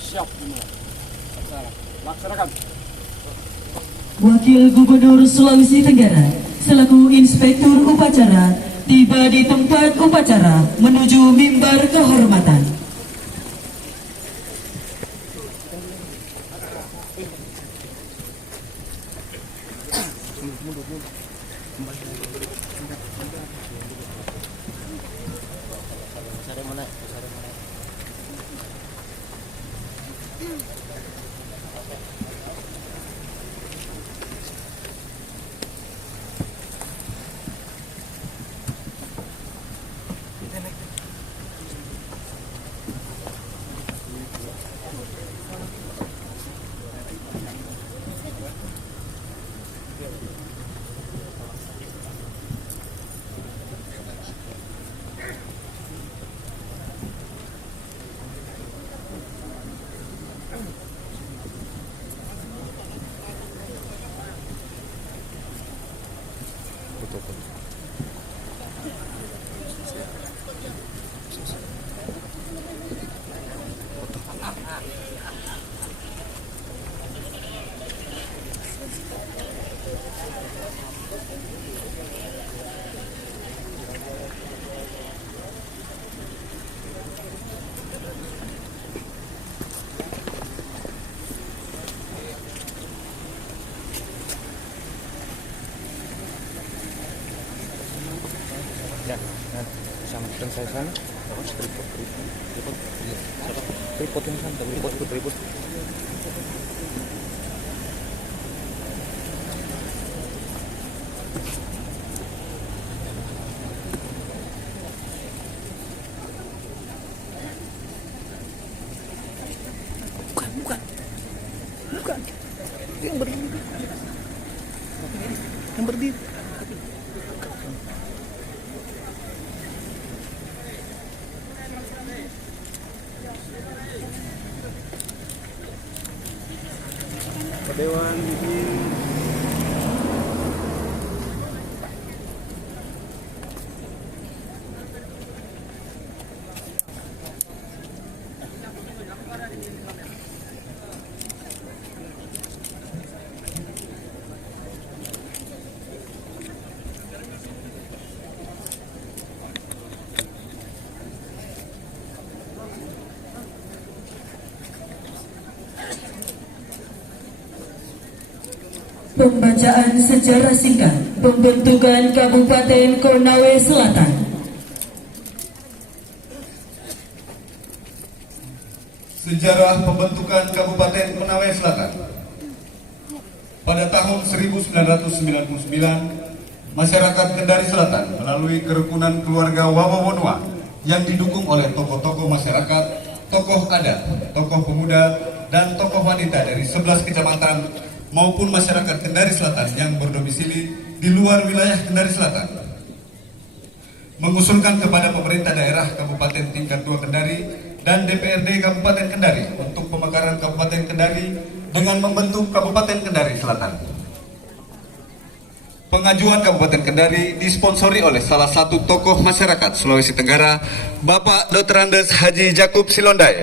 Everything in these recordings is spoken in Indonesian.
Siap semua. Laksanakan. Wakil Gubernur Sulawesi Tenggara selaku Inspektur Upacara tiba di tempat upacara menuju mimbar kehormatan. Ya, sama saya sana. Tripod yang sana, tripod. Bukan. Yang berdiri. Dewan Pembacaan sejarah singkat pembentukan Kabupaten Konawe Selatan. Sejarah pembentukan Kabupaten Konawe Selatan. Pada tahun 1999, masyarakat Kendari Selatan melalui kerukunan keluarga Wawawonwa yang didukung oleh tokoh-tokoh masyarakat, tokoh adat, tokoh pemuda, dan tokoh wanita dari 11 kecamatan maupun masyarakat Kendari Selatan yang berdomisili di luar wilayah Kendari Selatan, mengusulkan kepada pemerintah daerah Kabupaten tingkat 2 Kendari dan DPRD Kabupaten Kendari untuk pemekaran Kabupaten Kendari dengan membentuk Kabupaten Kendari Selatan. Pengajuan Kabupaten Kendari disponsori oleh salah satu tokoh masyarakat Sulawesi Tenggara, Bapak Dr. Andes Haji Jakub Silondai.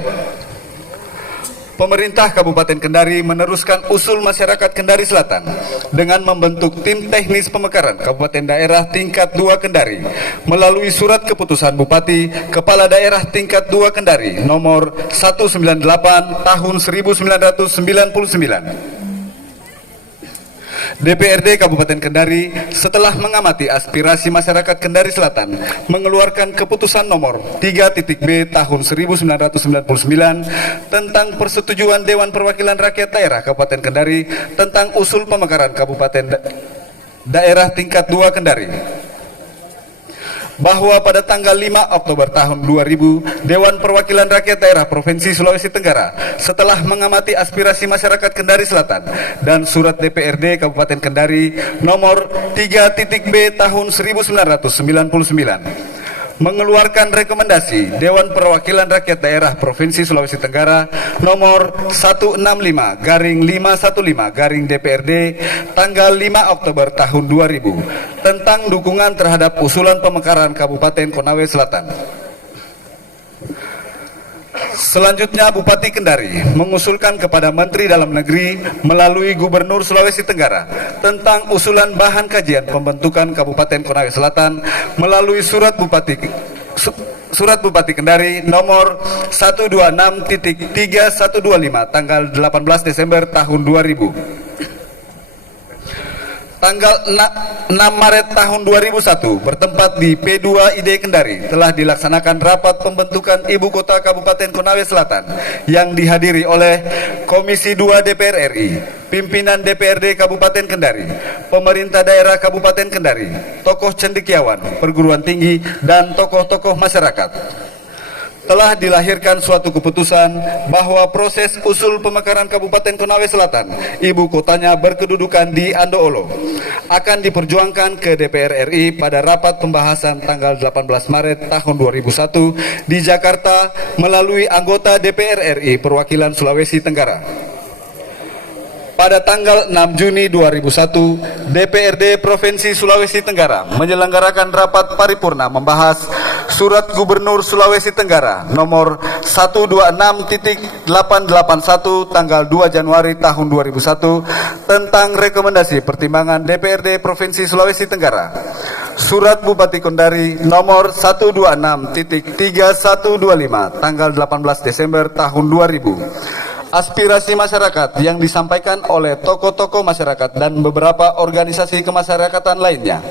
Pemerintah Kabupaten Kendari meneruskan usul masyarakat Kendari Selatan dengan membentuk tim teknis pemekaran Kabupaten Daerah tingkat 2 Kendari melalui surat keputusan Bupati Kepala Daerah tingkat 2 Kendari nomor 198 tahun 1999. DPRD Kabupaten Kendari setelah mengamati aspirasi masyarakat Kendari Selatan mengeluarkan keputusan nomor 3.B tahun 1999 tentang persetujuan Dewan Perwakilan Rakyat Daerah Kabupaten Kendari tentang usul pemekaran Kabupaten Daerah tingkat 2 Kendari, bahwa pada tanggal 5 Oktober tahun 2000, Dewan Perwakilan Rakyat Daerah Provinsi Sulawesi Tenggara setelah mengamati aspirasi masyarakat Kendari Selatan dan surat DPRD Kabupaten Kendari nomor 3.B tahun 1999 mengeluarkan rekomendasi Dewan Perwakilan Rakyat Daerah Provinsi Sulawesi Tenggara nomor 165/515/DPRD tanggal 5 Oktober tahun 2000 tentang dukungan terhadap usulan pemekaran Kabupaten Konawe Selatan. Selanjutnya, Bupati Kendari mengusulkan kepada Menteri Dalam Negeri melalui Gubernur Sulawesi Tenggara tentang usulan bahan kajian pembentukan Kabupaten Konawe Selatan melalui Surat Bupati Kendari nomor 126.3125 tanggal 18 Desember tahun 2000. Tanggal 6 Maret tahun 2001 bertempat di P2 ID Kendari telah dilaksanakan rapat pembentukan Ibu Kota Kabupaten Konawe Selatan yang dihadiri oleh Komisi 2 DPR RI, pimpinan DPRD Kabupaten Kendari, pemerintah daerah Kabupaten Kendari, tokoh cendekiawan, perguruan tinggi, dan tokoh-tokoh masyarakat. Telah dilahirkan suatu keputusan bahwa proses usul pemekaran Kabupaten Konawe Selatan, ibu kotanya berkedudukan di Andoolo, akan diperjuangkan ke DPR RI pada rapat pembahasan tanggal 18 Maret tahun 2001 di Jakarta melalui anggota DPR RI perwakilan Sulawesi Tenggara. Pada tanggal 6 Juni 2001, DPRD Provinsi Sulawesi Tenggara menyelenggarakan rapat paripurna membahas Surat Gubernur Sulawesi Tenggara nomor 126.881 tanggal 2 Januari tahun 2001 tentang rekomendasi pertimbangan DPRD Provinsi Sulawesi Tenggara. Surat Bupati Kendari nomor 126.3125 tanggal 18 Desember tahun 2000. Aspirasi masyarakat yang disampaikan oleh tokoh-tokoh masyarakat dan beberapa organisasi kemasyarakatan lainnya.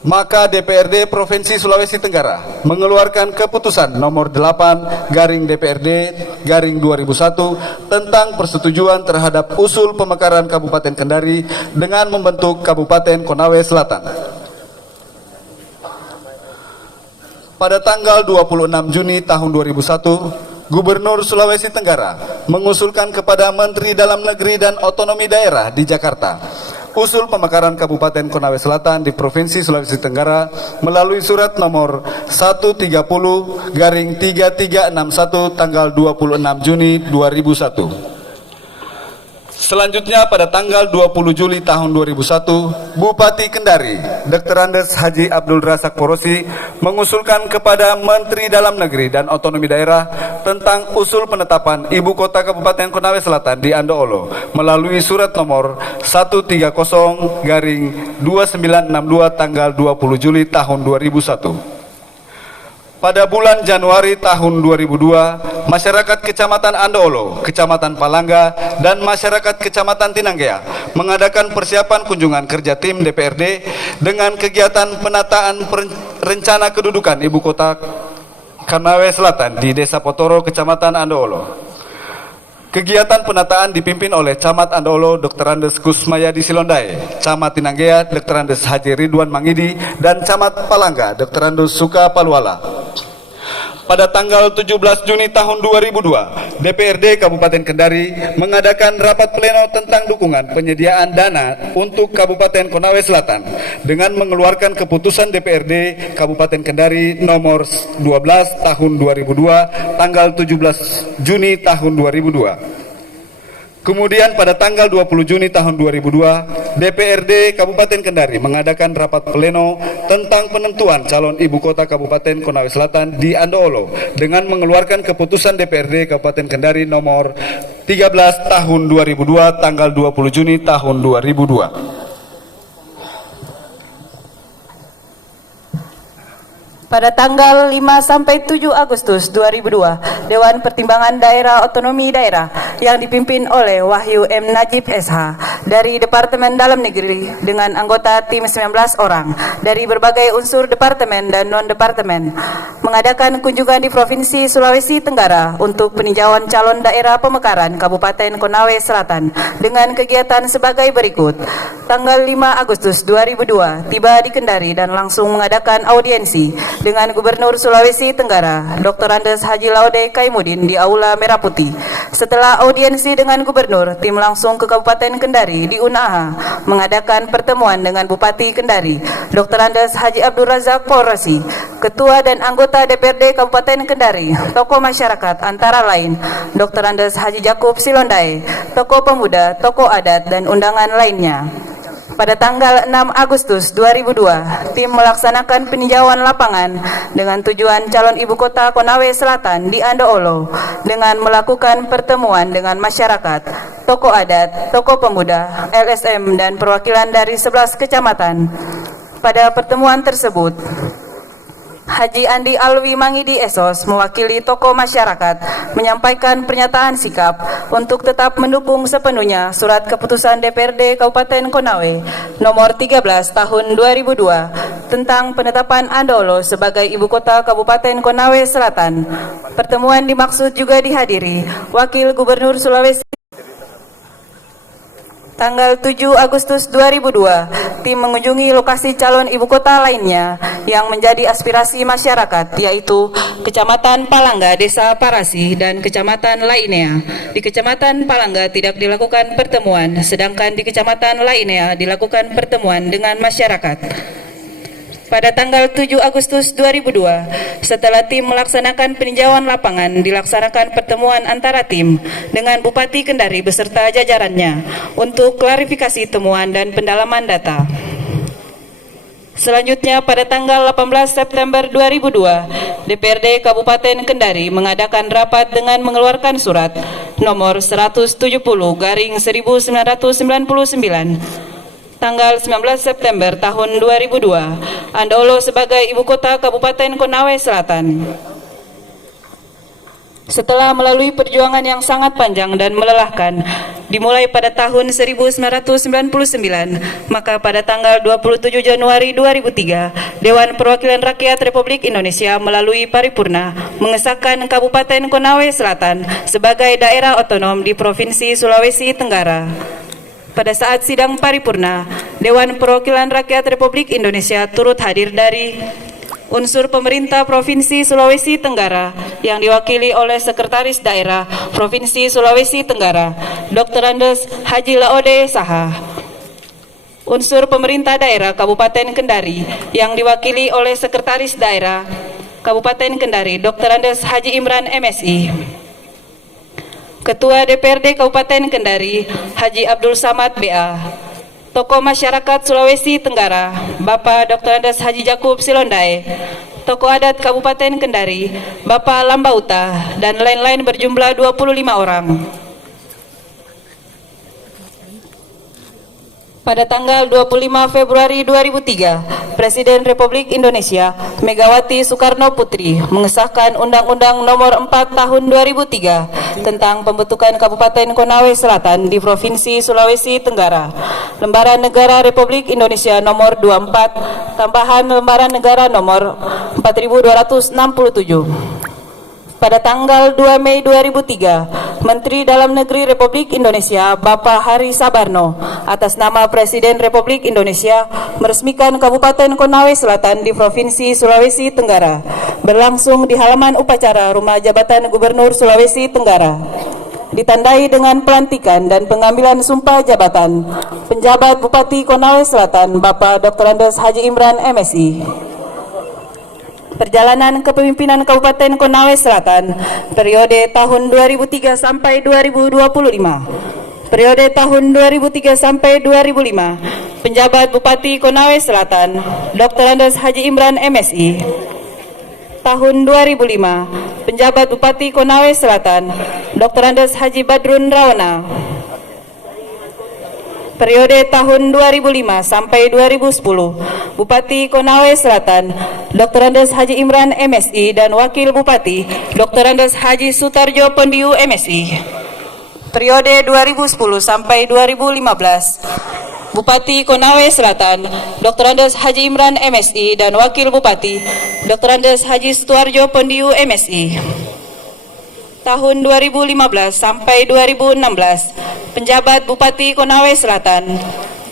Maka DPRD Provinsi Sulawesi Tenggara mengeluarkan keputusan nomor 8/DPRD/2001 tentang persetujuan terhadap usul pemekaran Kabupaten Kendari dengan membentuk Kabupaten Konawe Selatan. Pada tanggal 26 Juni tahun 2001, Gubernur Sulawesi Tenggara mengusulkan kepada Menteri Dalam Negeri dan Otonomi Daerah di Jakarta usul pemekaran Kabupaten Konawe Selatan di Provinsi Sulawesi Tenggara melalui surat nomor 130/3361 tanggal 26 Juni 2001. Selanjutnya pada tanggal 20 Juli tahun 2001, Bupati Kendari, Dr. Andes Haji Abdul Razak Porosi mengusulkan kepada Menteri Dalam Negeri dan Otonomi Daerah tentang usul penetapan Ibu Kota Kabupaten Konawe Selatan di Andoolo melalui surat nomor 130/2962 tanggal 20 Juli tahun 2001. Pada bulan Januari tahun 2002, masyarakat Kecamatan Andoolo, Kecamatan Palangga, dan masyarakat Kecamatan Tinanggea mengadakan persiapan kunjungan kerja tim DPRD dengan kegiatan penataan rencana kedudukan Ibu Kota Konawe Selatan di Desa Potoro, Kecamatan Andoolo. Kegiatan penataan dipimpin oleh Camat Andoolo Dr. Andes Kusmayadi Silondai, Camat Tinanggea Dr. Andes Haji Ridwan Mangidi, dan Camat Palangga Dr. Andes Suka Paluala. Pada tanggal 17 Juni tahun 2002, DPRD Kabupaten Kendari mengadakan rapat pleno tentang dukungan penyediaan dana untuk Kabupaten Konawe Selatan dengan mengeluarkan keputusan DPRD Kabupaten Kendari nomor 12 tahun 2002 tanggal 17 Juni tahun 2002. Kemudian pada tanggal 20 Juni tahun 2002, DPRD Kabupaten Kendari mengadakan rapat pleno tentang penentuan calon ibu kota Kabupaten Konawe Selatan di Andoolo dengan mengeluarkan keputusan DPRD Kabupaten Kendari nomor 13 tahun 2002 tanggal 20 Juni tahun 2002. Pada tanggal 5 sampai 7 Agustus 2002, Dewan Pertimbangan Daerah Otonomi Daerah yang dipimpin oleh Wahyu M. Najib SH dari Departemen Dalam Negeri dengan anggota tim 19 orang dari berbagai unsur departemen dan non-departemen mengadakan kunjungan di Provinsi Sulawesi Tenggara untuk peninjauan calon daerah pemekaran Kabupaten Konawe Selatan dengan kegiatan sebagai berikut. Tanggal 5 Agustus 2002 tiba di Kendari dan langsung mengadakan audiensi dengan Gubernur Sulawesi Tenggara Dr. Andes Haji Laude Kaimudin di Aula Merah Putih. Setelah audiensi dengan Gubernur, tim langsung ke Kabupaten Kendari di Unaha mengadakan pertemuan dengan Bupati Kendari Dr. Andes Haji Abdul Razak Porosi, Ketua dan anggota DPRD Kabupaten Kendari, tokoh masyarakat antara lain Dr. Andes Haji Jakub Silondai, tokoh pemuda, tokoh adat, dan undangan lainnya. Pada tanggal 6 Agustus 2002, tim melaksanakan peninjauan lapangan dengan tujuan calon ibu kota Konawe Selatan di Andoolo dengan melakukan pertemuan dengan masyarakat, tokoh adat, tokoh pemuda, LSM, dan perwakilan dari 11 kecamatan. Pada pertemuan tersebut, Haji Andi Alwi Mangidi Esos mewakili tokoh masyarakat menyampaikan pernyataan sikap untuk tetap mendukung sepenuhnya surat keputusan DPRD Kabupaten Konawe nomor 13 tahun 2002 tentang penetapan Andoolo sebagai ibu kota Kabupaten Konawe Selatan. Pertemuan dimaksud juga dihadiri Wakil Gubernur Sulawesi. Tanggal 7 Agustus 2002, tim mengunjungi lokasi calon ibu kota lainnya yang menjadi aspirasi masyarakat, yaitu Kecamatan Palangga, Desa Parasi, dan kecamatan lainnya. Di Kecamatan Palangga tidak dilakukan pertemuan, sedangkan di kecamatan lainnya dilakukan pertemuan dengan masyarakat. Pada tanggal 7 Agustus 2002, setelah tim melaksanakan peninjauan lapangan, dilaksanakan pertemuan antara tim dengan Bupati Kendari beserta jajarannya untuk klarifikasi temuan dan pendalaman data. Selanjutnya, pada tanggal 18 September 2002, DPRD Kabupaten Kendari mengadakan rapat dengan mengeluarkan surat nomor 170/1999 tanggal 19 September tahun 2002, Andoolo sebagai ibu kota Kabupaten Konawe Selatan. Setelah melalui perjuangan yang sangat panjang dan melelahkan, dimulai pada tahun 1999, maka pada tanggal 27 Januari 2003, Dewan Perwakilan Rakyat Republik Indonesia melalui paripurna mengesahkan Kabupaten Konawe Selatan sebagai daerah otonom di Provinsi Sulawesi Tenggara. Pada saat sidang paripurna, Dewan Perwakilan Rakyat Republik Indonesia turut hadir dari unsur pemerintah Provinsi Sulawesi Tenggara yang diwakili oleh Sekretaris Daerah Provinsi Sulawesi Tenggara, Dr. Andes Haji Laode Saha. Unsur pemerintah daerah Kabupaten Kendari yang diwakili oleh Sekretaris Daerah Kabupaten Kendari, Dr. Andes Haji Imran MSI. Ketua DPRD Kabupaten Kendari, Haji Abdul Samad BA. Tokoh masyarakat Sulawesi Tenggara, Bapak Dr. Andes Haji Jakub Silondae. Tokoh adat Kabupaten Kendari, Bapak Lambauta, dan lain-lain berjumlah 25 orang. Pada tanggal 25 Februari 2003, Presiden Republik Indonesia Megawati Soekarno Putri mengesahkan Undang-Undang Nomor 4 Tahun 2003 tentang pembentukan Kabupaten Konawe Selatan di Provinsi Sulawesi Tenggara. Lembaran Negara Republik Indonesia Nomor 24, tambahan Lembaran Negara Nomor 4267. Pada tanggal 2 Mei 2003, Menteri Dalam Negeri Republik Indonesia Bapak Hari Sabarno atas nama Presiden Republik Indonesia meresmikan Kabupaten Konawe Selatan di Provinsi Sulawesi Tenggara, berlangsung di halaman upacara Rumah Jabatan Gubernur Sulawesi Tenggara. Ditandai dengan pelantikan dan pengambilan sumpah jabatan penjabat Bupati Konawe Selatan Bapak Dr. Andes Haji Imran MSI. Perjalanan kepemimpinan Kabupaten Konawe Selatan periode tahun 2003 sampai 2025. Periode tahun 2003 sampai 2005, penjabat Bupati Konawe Selatan Dr. Andes Haji Imran MSI. Tahun 2005, penjabat Bupati Konawe Selatan Dr. Andes Haji Badrun Rawana. Periode tahun 2005 sampai 2010, Bupati Konawe Selatan Dr. Andes Haji Imran MSI dan Wakil Bupati Dr. Andes Haji Sutarjo Pondiu MSI. Periode 2010 sampai 2015, Bupati Konawe Selatan Dr. Andes Haji Imran MSI dan Wakil Bupati Dr. Andes Haji Sutarjo Pondiu MSI. Tahun 2015 sampai 2016, penjabat Bupati Konawe Selatan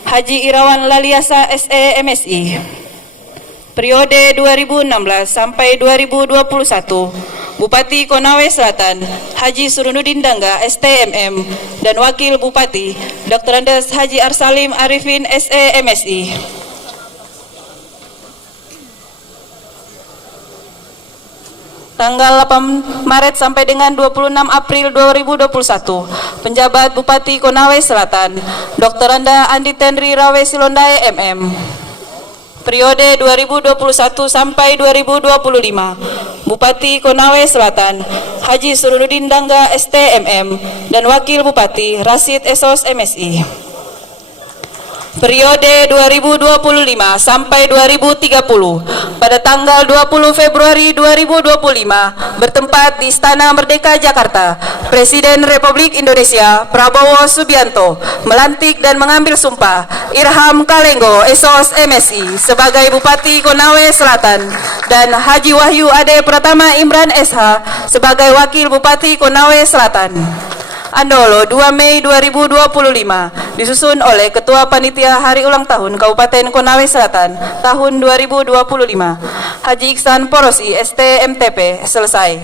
Haji Irawan Laliasa SE MSI. Periode 2016 sampai 2021, Bupati Konawe Selatan Haji Surunudin Dangga STMM dan Wakil Bupati Dr. Andes Haji Arsalim Arifin SE MSI. tanggal 8 Maret sampai dengan 26 April 2021, penjabat Bupati Konawe Selatan, Dr. Anda Andi Tenri Rawe Silondai MM. Periode 2021 sampai 2025, Bupati Konawe Selatan, Haji Surudin Dangga STMM, dan Wakil Bupati Rasid Esos MSI. Periode 2025 sampai 2030, pada tanggal 20 Februari 2025, bertempat di Istana Merdeka Jakarta, Presiden Republik Indonesia Prabowo Subianto melantik dan mengambil sumpah Irham Kalenggo Esos MSI sebagai Bupati Konawe Selatan dan Haji Wahyu Ade Pratama Imran SH sebagai Wakil Bupati Konawe Selatan. Andolo 2 Mei 2025, disusun oleh Ketua Panitia Hari Ulang Tahun Kabupaten Konawe Selatan tahun 2025, Haji Iksan Porosi STMTP. Selesai.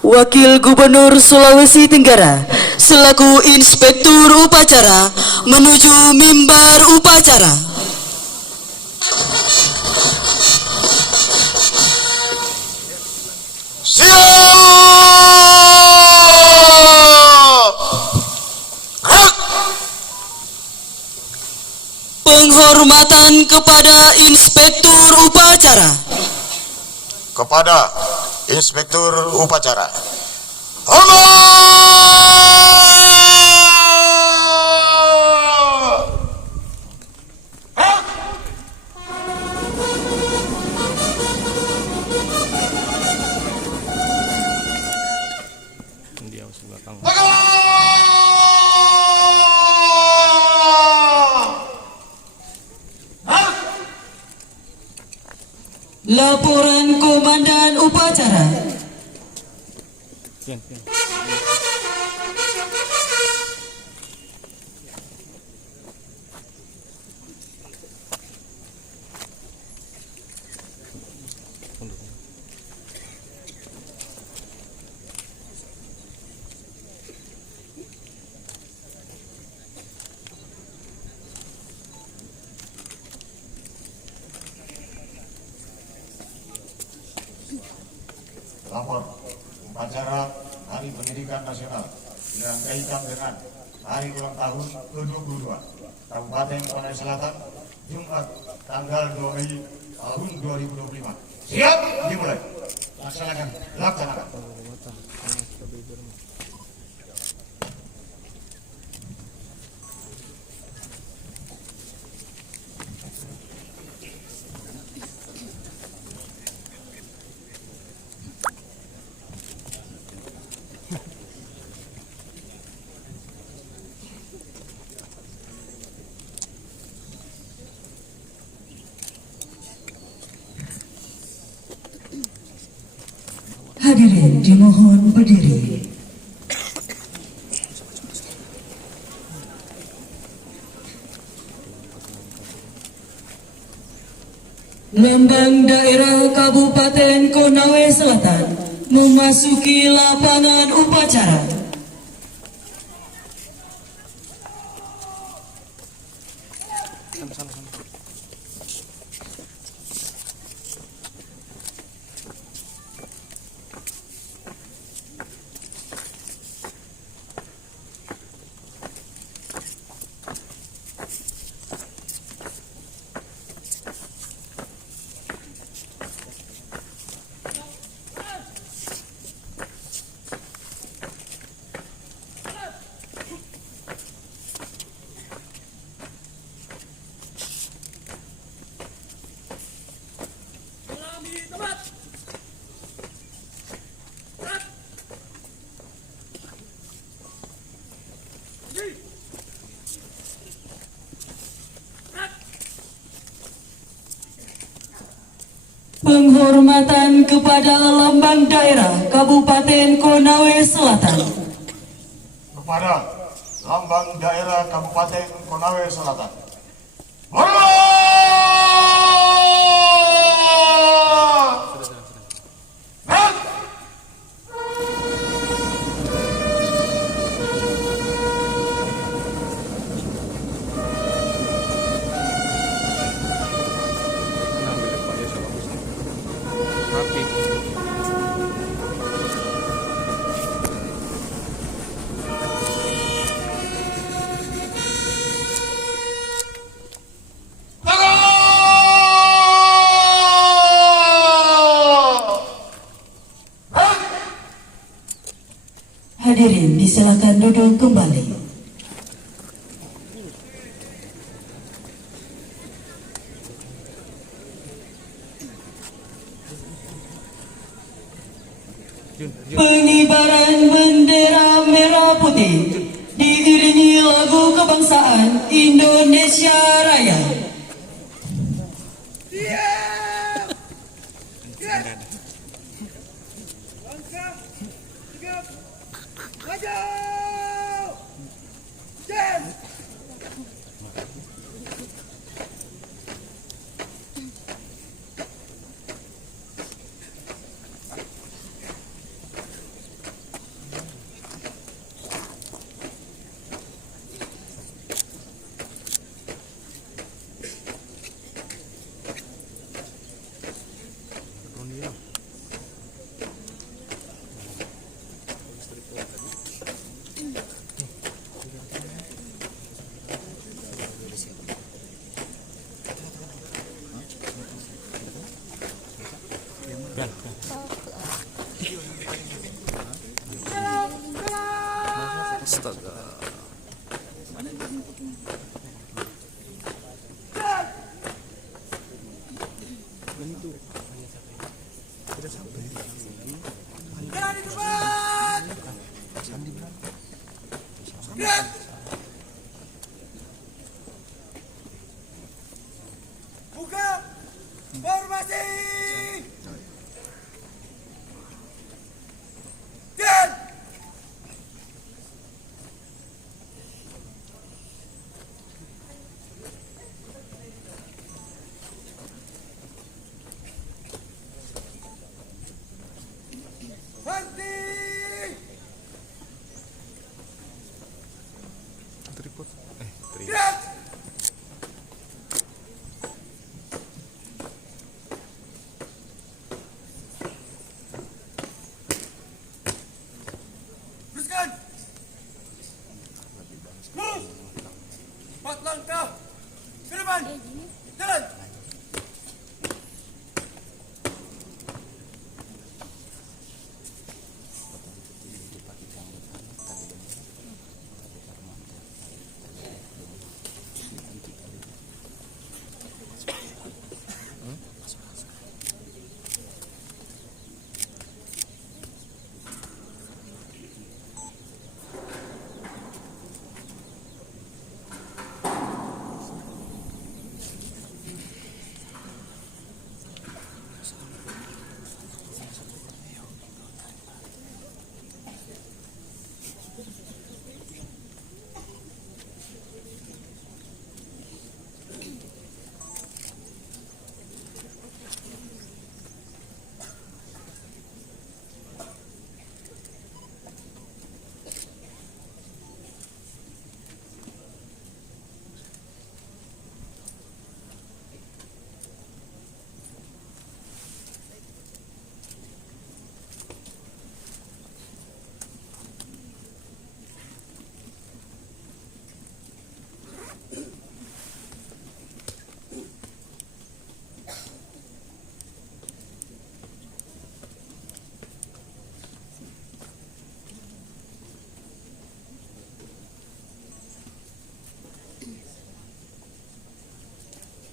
Wakil Gubernur Sulawesi Tenggara selaku Inspektur Upacara menuju mimbar upacara. Penghormatan kepada Inspektur Upacara. Kepada Inspektur Upacara. Dia harus belakang. Laporan Komandan Upacara. Pian. Lapor upacara Hari Pendidikan Nasional yang kaitan dengan Hari Ulang Tahun ke-22 Kabupaten Konawe Selatan, Jumat tanggal 2 Mei tahun 2025. Siap, dimulai. Laksanakan. Hadirin dimohon berdiri. Lambang daerah Kabupaten Konawe Selatan memasuki lapangan upacara. Penghormatan kepada lambang daerah Kabupaten Konawe Selatan. Kepada lambang daerah Kabupaten Konawe Selatan. Hadirin disilakan duduk kembali. Pengibaran bendera merah putih diiringi lagu kebangsaan Indonesia Raya.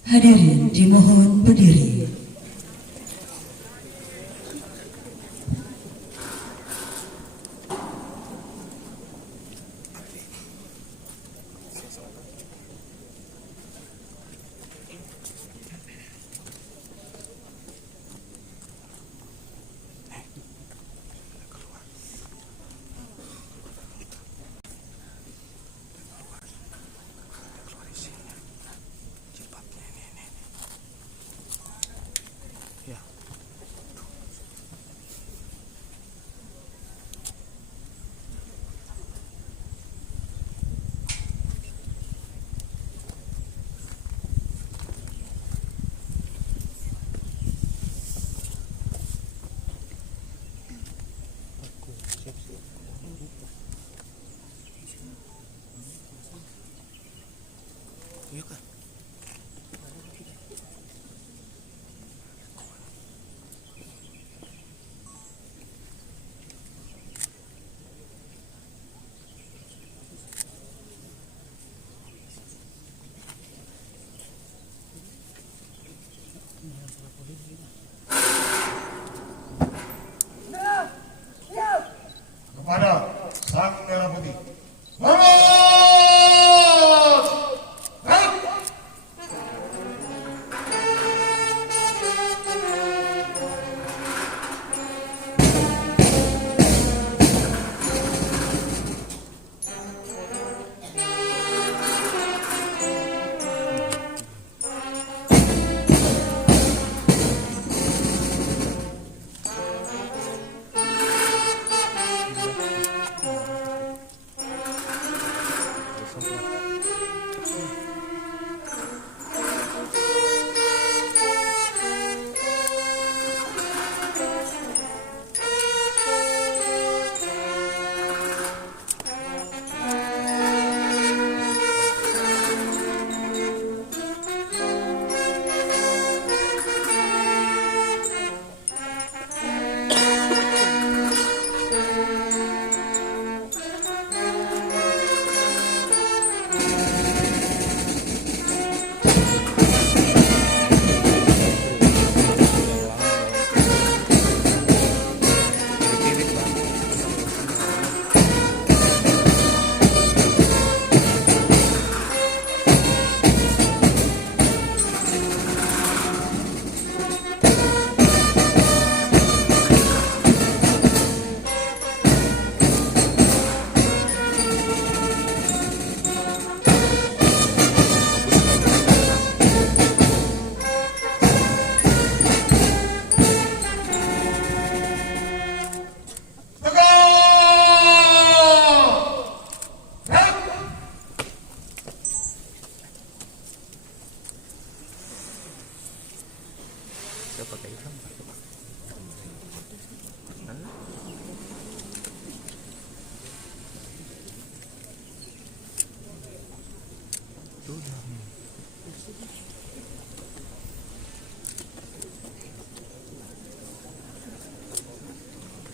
Hadirin dimohon berdiri.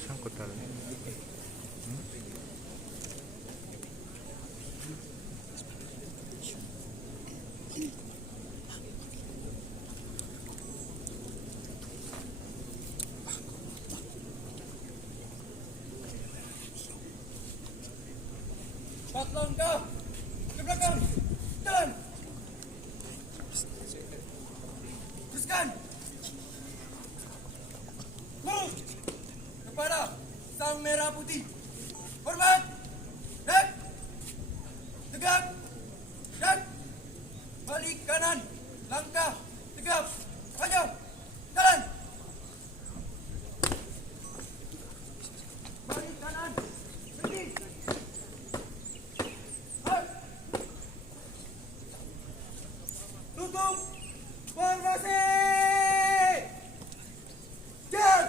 Sangkut tali. Paslon kau ke belakang. Jalan. Teruskan. Lurus kepada sang merah putih. Hormat. Dan tegak. Dan balik kanan. Langkah tegap. Maju. Jalan. Balik kanan. Berhenti. Tutup formasi. Jalan.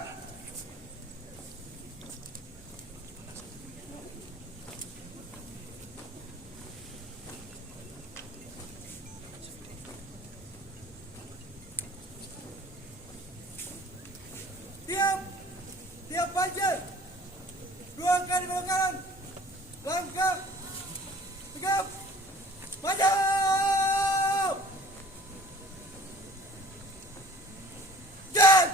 Diam. Tiap panjang. 2 kali belok kanan. Langkah. Tegap. Maju. Jalan.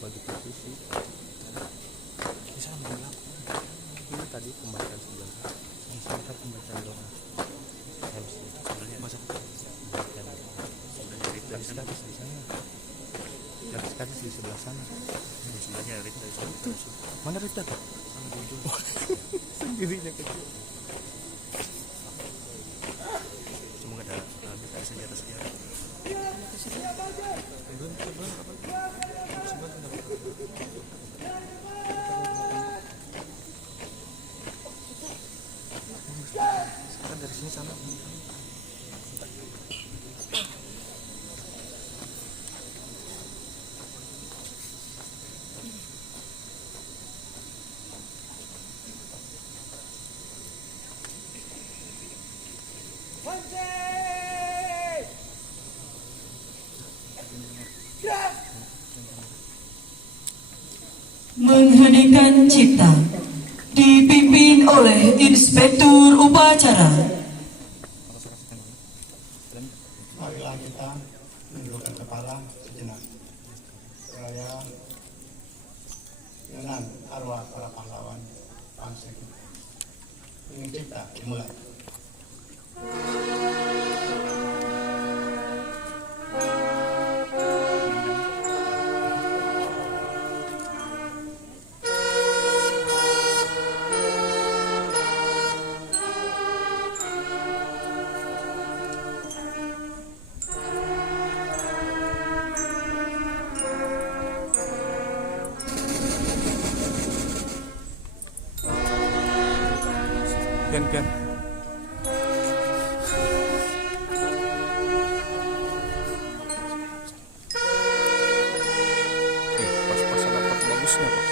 Bagi posisi. Ini sama berlaku. Ini tadi pembacaan sebelah. Ini sebentar pembacaan doa. MC. Masa sebenarnya dari status di sana. Dari status di sebelah sana. Ini sebelahnya Rita itu. Mana Rita tuh? Sana di ujung. Sendirinya kecil. Cuma ada senjata-senjata. Kan dari sini sana. Mengheningkan cipta dipimpin oleh Inspektur Upacara. Marilah kita menundukkan kepala sejenak. Seraya dengan arwah para pahlawan bangsa kita. Ingin kita dimulai. Pian. Pas-pasan dapat bagusnya Pak.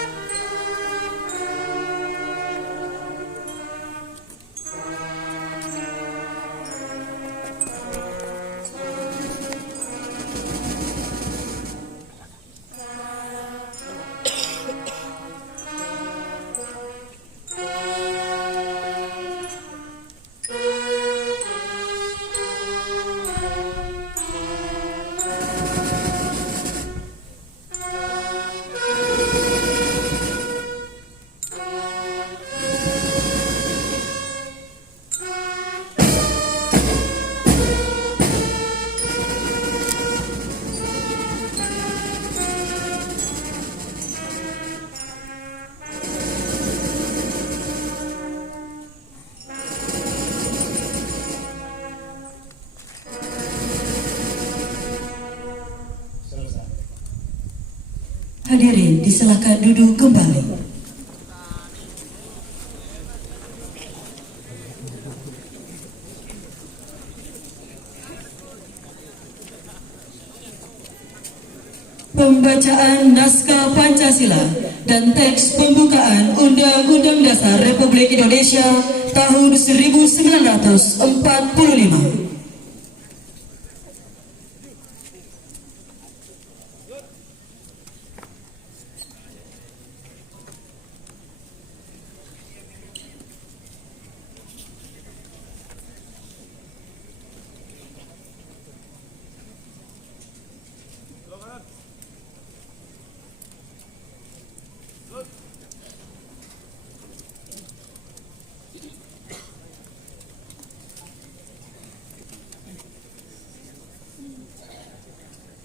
hadirin disilakan duduk kembali. Pembacaan naskah Pancasila dan teks pembukaan Undang-Undang Dasar Republik Indonesia tahun 1945.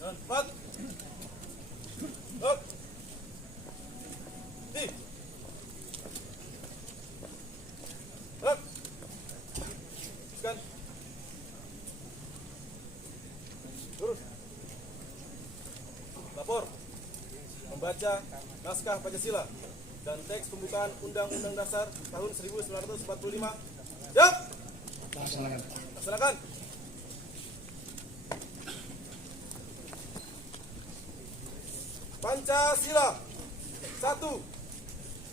Empat. Up. Di. Up. Teruskan. Lurus. Lapor. Membaca naskah Pancasila dan teks pembukaan Undang-Undang Dasar tahun 1945. Siap. Laksanakan. Pancasila. 1.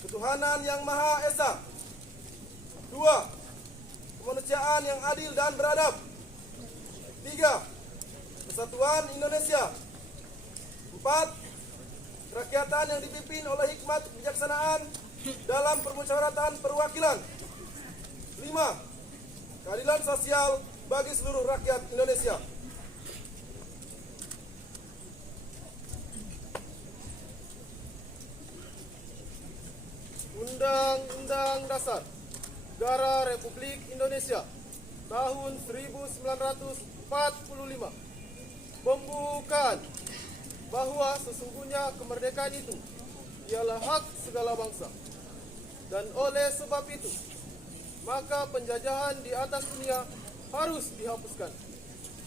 Ketuhanan yang Maha Esa. 2. Kemanusiaan yang adil dan beradab. 3. Persatuan Indonesia. 4. Kerakyatan yang dipimpin oleh hikmat kebijaksanaan dalam permusyawaratan perwakilan. 5. Keadilan sosial bagi seluruh rakyat Indonesia. Undang-Undang Dasar Negara Republik Indonesia tahun 1945 membukakan bahwa sesungguhnya kemerdekaan itu ialah hak segala bangsa, dan oleh sebab itu maka penjajahan di atas dunia harus dihapuskan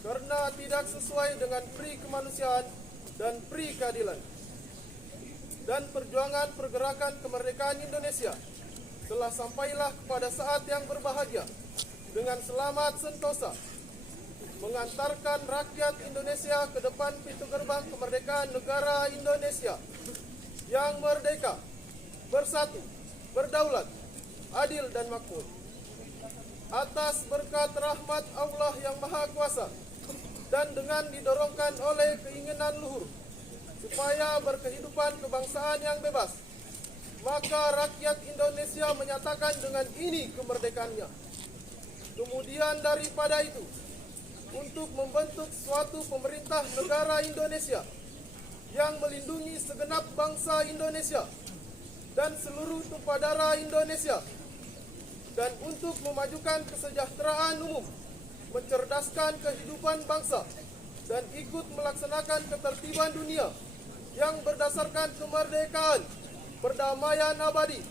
karena tidak sesuai dengan pri kemanusiaan dan pri keadilan. Dan perjuangan pergerakan kemerdekaan Indonesia telah sampailah kepada saat yang berbahagia dengan selamat sentosa, mengantarkan rakyat Indonesia ke depan pintu gerbang kemerdekaan negara Indonesia yang merdeka, bersatu, berdaulat, adil dan makmur. Atas berkat rahmat Allah yang Maha Kuasa dan dengan didorongkan oleh keinginan luhur supaya berkehidupan kebangsaan yang bebas, maka rakyat Indonesia menyatakan dengan ini kemerdekaannya. Kemudian daripada itu, untuk membentuk suatu pemerintah negara Indonesia yang melindungi segenap bangsa Indonesia dan seluruh tumpah darah Indonesia, dan untuk memajukan kesejahteraan umum, mencerdaskan kehidupan bangsa, dan ikut melaksanakan ketertiban dunia yang berdasarkan kemerdekaan, perdamaian abadi,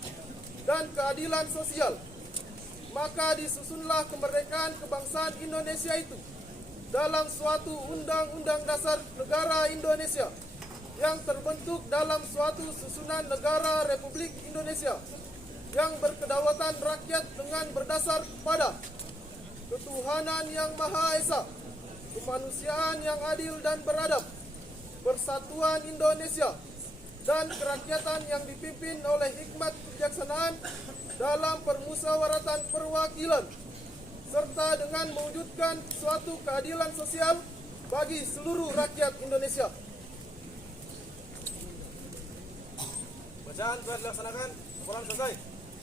dan keadilan sosial, maka disusunlah kemerdekaan kebangsaan Indonesia itu dalam suatu Undang-Undang Dasar Negara Indonesia yang terbentuk dalam suatu susunan negara Republik Indonesia yang berkedaulatan rakyat dengan berdasar pada ketuhanan yang Maha Esa, kemanusiaan yang adil dan beradab, persatuan Indonesia, dan kerakyatan yang dipimpin oleh hikmat kebijaksanaan dalam permusyawaratan perwakilan, serta dengan mewujudkan suatu keadilan sosial bagi seluruh rakyat Indonesia. Bacaan telah dilaksanakan, laporan selesai.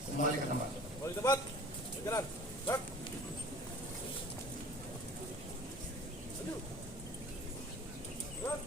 Kembali ke tempat. Kembali tempat. Berkenan. Bak. Maju. Gerak.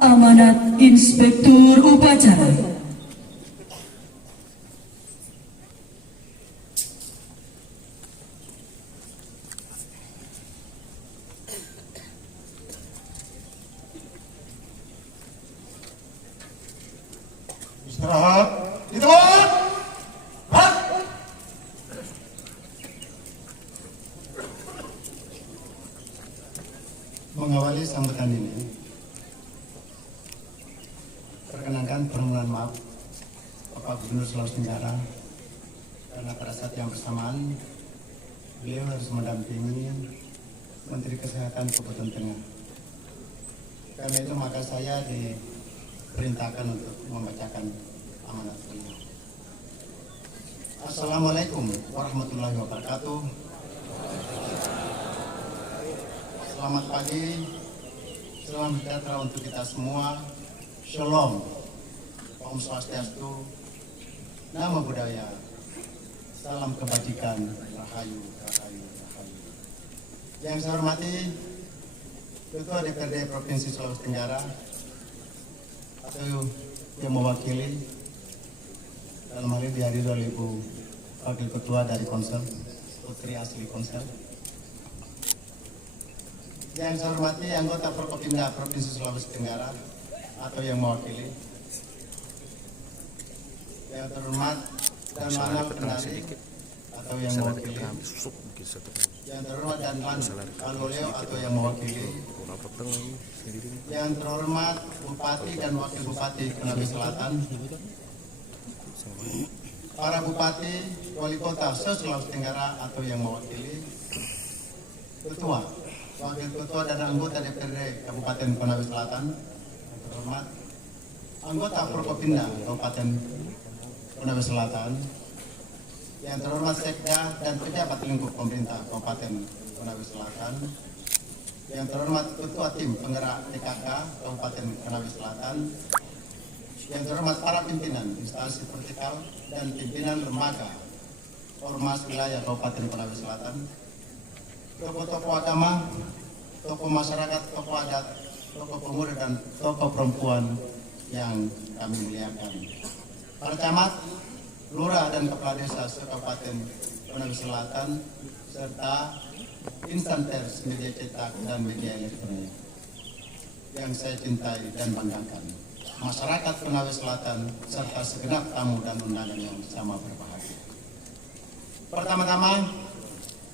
Amanat Inspektur Upacara. Istirahat. Di tempat. Hak. Mengawali sambutan ini, perkenankan permohonan maaf Bapak Gubernur Sulawesi Tenggara karena pada saat yang bersamaan beliau harus mendampingi Menteri Kesehatan Kepulauan Tengah. Karena itu maka saya diperintahkan untuk membacakan amanat beliau. Assalamualaikum warahmatullahi wabarakatuh. Selamat pagi, salam sejahtera untuk kita semua. Shalom, Om Swastiastu, Namo Buddhaya, salam kebajikan, rahayu, rahayu, rahayu. Yang saya hormati Ketua DPRD Provinsi Sulawesi Tenggara atau yang mewakili, dalam hal ini dihadiri oleh Ibu Wakil Ketua dari Konsel, Putri asli Konsel. Yang saya hormati anggota Forkopimda Provinsi Sulawesi Tenggara atau yang mewakili, yang terhormat dan Lanal Kendari atau yang mewakili, yang terhormat dan Lanoleo atau yang mewakili, yang terhormat Bupati dan Wakil Bupati Konawe Selatan, para Bupati, Wali Kota se-Sulawesi Tenggara atau yang mewakili, Ketua, Wakil Ketua dan anggota DPRD Kabupaten Konawe Selatan, yang terhormat anggota Forkopimda Kabupaten Konawe Selatan, yang terhormat Sekda dan pejabat lingkup pemerintah Kabupaten Konawe Selatan, yang terhormat Ketua Tim Penggerak TKK Kabupaten Konawe Selatan, yang terhormat para pimpinan instansi vertikal dan pimpinan lembaga Ormas Wilayah Kabupaten Konawe Selatan, tokoh-tokoh agama, tokoh masyarakat, tokoh adat, tokoh pemuda dan tokoh perempuan yang kami muliakan, para camat, lurah dan kepala desa se-Kabupaten Konawe Selatan, serta insan pers, media cetak dan media elektronik yang saya cintai dan banggakan, masyarakat Konawe Selatan serta segenap tamu dan undangan yang sama berbahagia. Pertama-tama,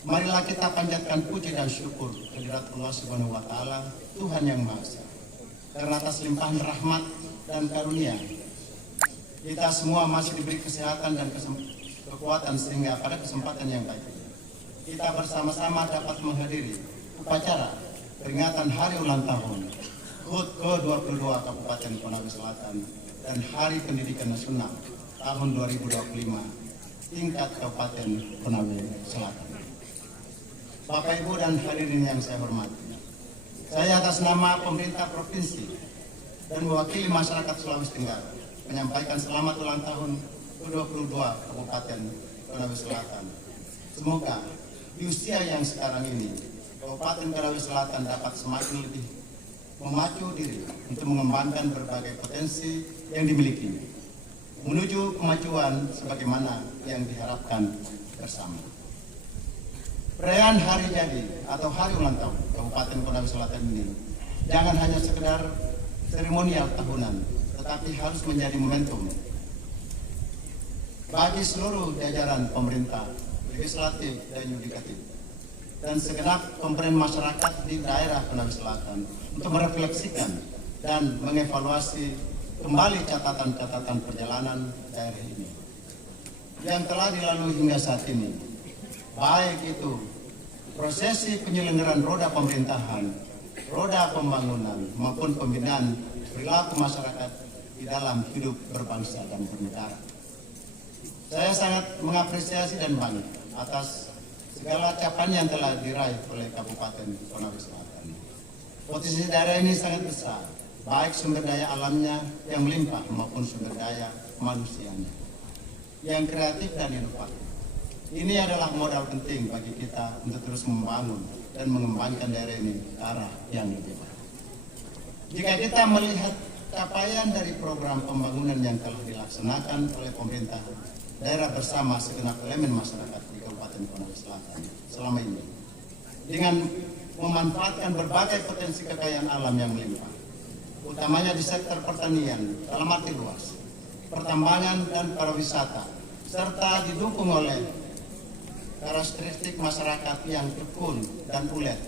marilah kita panjatkan puji dan syukur kehadirat Allah Subhanahu wa Ta'ala, Tuhan yang Maha Esa, karena atas limpahan rahmat dan karunia kita semua masih diberi kesehatan dan kekuatan sehingga pada kesempatan yang baik ini kita bersama-sama dapat menghadiri upacara peringatan Hari Ulang Tahun HUT ke-22 Kabupaten Konawe Selatan dan Hari Pendidikan Nasional tahun 2025 tingkat Kabupaten Konawe Selatan. Bapak, Ibu, dan hadirin yang saya hormati, saya atas nama pemerintah provinsi dan mewakili masyarakat Sulawesi Tenggara menyampaikan selamat ulang tahun ke-22 Kabupaten Konawe Selatan. Semoga di usia yang sekarang ini Kabupaten Konawe Selatan dapat semakin lebih memacu diri untuk mengembangkan berbagai potensi yang dimiliki menuju kemajuan sebagaimana yang diharapkan bersama. Perayaan hari jadi atau hari ulang tahun Kabupaten Konawe Selatan ini jangan hanya sekedar seremonial tahunan, tetapi harus menjadi momentum bagi seluruh jajaran pemerintah, legislatif dan yudikatif, dan segenap komponen masyarakat di daerah Konawe Selatan untuk merefleksikan dan mengevaluasi kembali catatan-catatan perjalanan daerah ini yang telah dilalui hingga saat ini, baik itu prosesi penyelenggaraan roda pemerintahan, roda pembangunan maupun pembinaan perilaku masyarakat di dalam hidup berbangsa dan bernegara. Saya sangat mengapresiasi dan bangga atas segala capaian yang telah diraih oleh Kabupaten Konawe Selatan. Potensi daerah ini sangat besar, baik sumber daya alamnya yang melimpah maupun sumber daya manusianya yang kreatif dan inovatif. Ini adalah modal penting bagi kita untuk terus membangun dan mengembangkan daerah ini ke arah yang lebih baik. Jika kita melihat capaian dari program pembangunan yang telah dilaksanakan oleh pemerintah daerah bersama segenap elemen masyarakat di Kabupaten Konawe Selatan selama ini, dengan memanfaatkan berbagai potensi kekayaan alam yang melimpah, utamanya di sektor pertanian dalam arti luas, pertambangan dan pariwisata, serta didukung oleh karakteristik masyarakat yang tekun dan ulet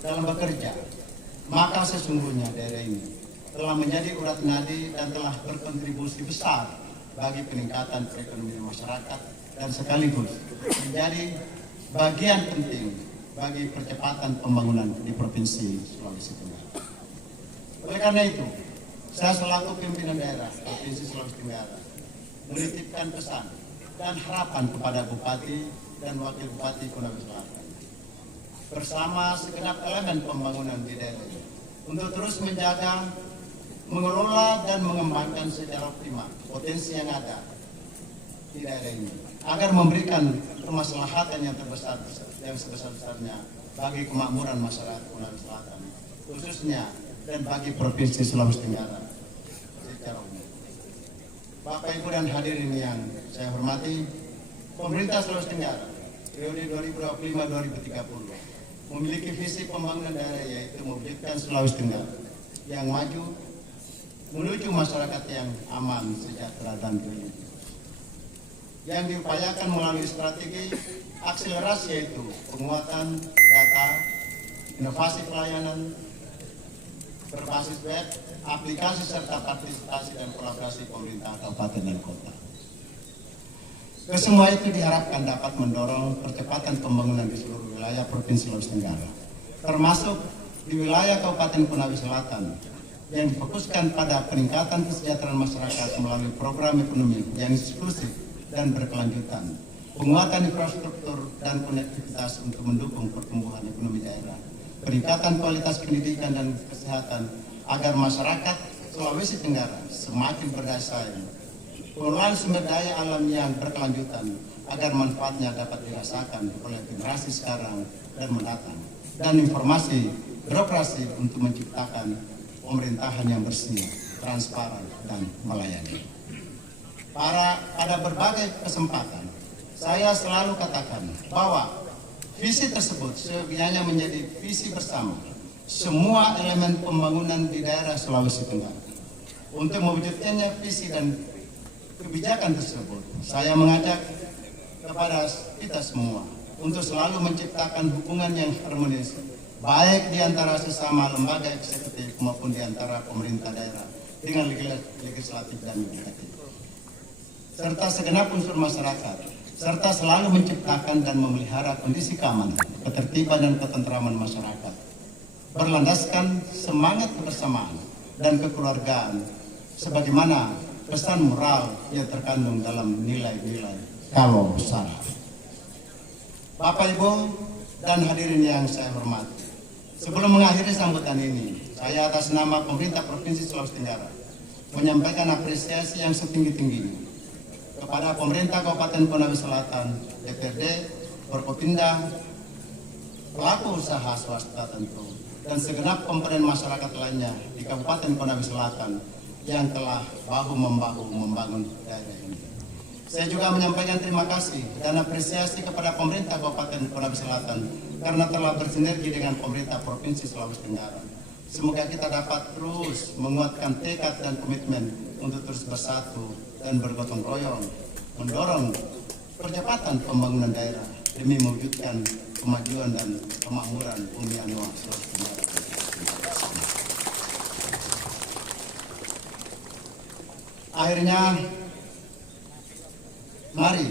dalam bekerja, maka sesungguhnya daerah ini telah menjadi urat nadi dan telah berkontribusi besar bagi peningkatan perekonomian masyarakat dan sekaligus menjadi bagian penting bagi percepatan pembangunan di Provinsi Sulawesi Tenggara. Oleh karena itu, saya selaku pimpinan daerah Provinsi Sulawesi Tenggara menitipkan pesan dan harapan kepada Bupati dan Wakil Bupati Konawe Selatan bersama segenap elemen pembangunan di daerah ini untuk terus menjaga, mengelola dan mengembangkan secara optimal potensi yang ada di daerah ini agar memberikan kemaslahatan yang terbesar yang sebesar-besarnya bagi kemakmuran masyarakat Konawe Selatan khususnya dan bagi Provinsi Sulawesi Tenggara secara umum. Bapak Ibu dan hadirin yang saya hormati, pemerintah Sulawesi Tenggara periode 2025-2030 memiliki visi pembangunan daerah yaitu mewujudkan Sulawesi Tenggara yang maju menuju masyarakat yang aman, sejahtera dan berilmu. Yang diupayakan melalui strategi akselerasi yaitu penguatan data, inovasi pelayanan berbasis web, aplikasi serta partisipasi dan kolaborasi pemerintah kabupaten dan kota. Kesemua itu diharapkan dapat mendorong percepatan pembangunan di seluruh wilayah Provinsi Sulawesi Tenggara, termasuk di wilayah Kabupaten Konawe Selatan, yang difokuskan pada peningkatan kesejahteraan masyarakat melalui program ekonomi yang inklusif dan berkelanjutan, penguatan infrastruktur dan konektivitas untuk mendukung pertumbuhan ekonomi daerah, peningkatan kualitas pendidikan dan kesehatan agar masyarakat Sulawesi Tenggara semakin berdaya saing, pengelolaan sumber daya alam yang berkelanjutan agar manfaatnya dapat dirasakan oleh generasi sekarang dan mendatang, dan informasi birokrasi untuk menciptakan pemerintahan yang bersih, transparan, dan melayani. Pada berbagai kesempatan, saya selalu katakan bahwa visi tersebut sebenarnya menjadi visi bersama semua elemen pembangunan di daerah Sulawesi Tenggara. Untuk mewujudkannya visi dan kebijakan tersebut, saya mengajak kepada kita semua untuk selalu menciptakan hubungan yang harmonis, baik di antara sesama lembaga eksekutif maupun di antara pemerintah daerah dengan legislatif dan yudikatif, serta segenap unsur masyarakat, serta selalu menciptakan dan memelihara kondisi keamanan, ketertiban dan ketentraman masyarakat, berlandaskan semangat kebersamaan dan kekeluargaan, sebagaimana pesan moral yang terkandung dalam nilai-nilai kalau salah. Bapak Ibu dan hadirin yang saya hormati, sebelum mengakhiri sambutan ini, saya atas nama pemerintah Provinsi Sulawesi Tenggara menyampaikan apresiasi yang setinggi-tingginya kepada pemerintah Kabupaten Konawe Selatan, DPRD, Forkopimda, pelaku usaha swasta tentu, dan segenap komponen masyarakat lainnya di Kabupaten Konawe Selatan yang telah bahu-membahu membangun daerah ini. Saya juga menyampaikan terima kasih dan apresiasi kepada pemerintah Kabupaten Konawe Selatan karena telah bersinergi dengan pemerintah Provinsi Sulawesi Tenggara. Semoga kita dapat terus menguatkan tekad dan komitmen untuk terus bersatu dan bergotong royong, mendorong percepatan pembangunan daerah demi mewujudkan kemajuan dan kemakmuran Bumi Anoa Sulawesi Tenggara. Akhirnya, mari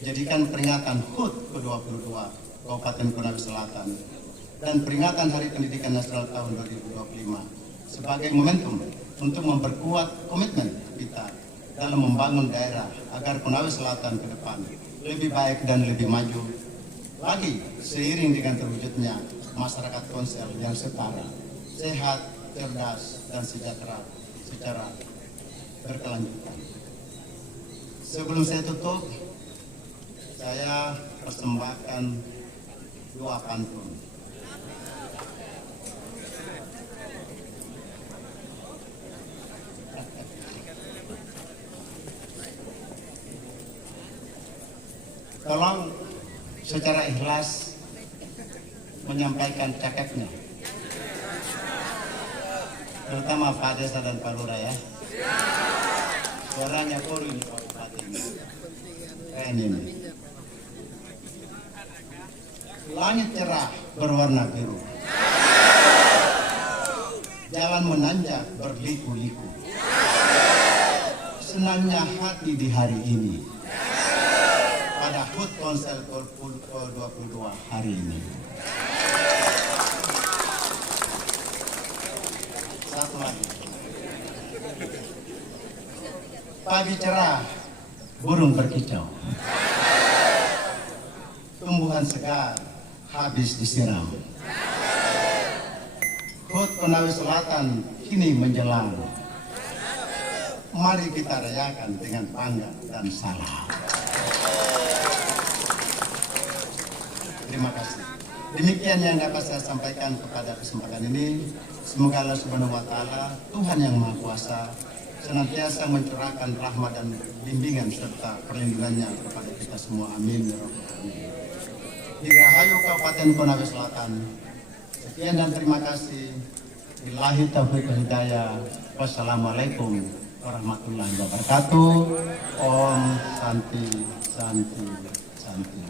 jadikan peringatan HUT ke-22 Kabupaten Konawe Selatan dan peringatan Hari Pendidikan Nasional tahun 2025 sebagai momentum untuk memperkuat komitmen kita dalam membangun daerah agar Konawe Selatan ke depan lebih baik dan lebih maju lagi seiring dengan terwujudnya masyarakat Konsel yang setara, sehat, cerdas, dan sejahtera secara berkelanjutan. Sebelum saya tutup, saya persembahkan dua pantun. tolong secara ikhlas menyampaikan caketnya, terutama Pak Desa dan Pak Lurah ya. Suaranya Polri ini Pak Bupati. Keren ini. Langit cerah berwarna biru, jalan menanjak berliku-liku, senangnya hati di hari ini pada HUT Konsel ke-22 hari ini. Satu lagi, pagi cerah burung berkicau, tumbuhan segar habis disiram, HUT Konawe Selatan kini menjelang. Mari kita rayakan dengan bangga dan salam. Terima kasih. Demikian yang dapat saya sampaikan kepada kesempatan ini. Semoga Allah Subhanahu wa Ta'ala, Tuhan yang Maha Kuasa, senantiasa mencurahkan rahmat dan bimbingan serta perlindungannya kepada kita semua. Amin ya rabbal alamin. Dirahayu Kabupaten Konawe Selatan. Sekian dan terima kasih. Billahi taufiq wal hidayah. Wassalamualaikum warahmatullahi wabarakatuh. Om Santi Santi Santi.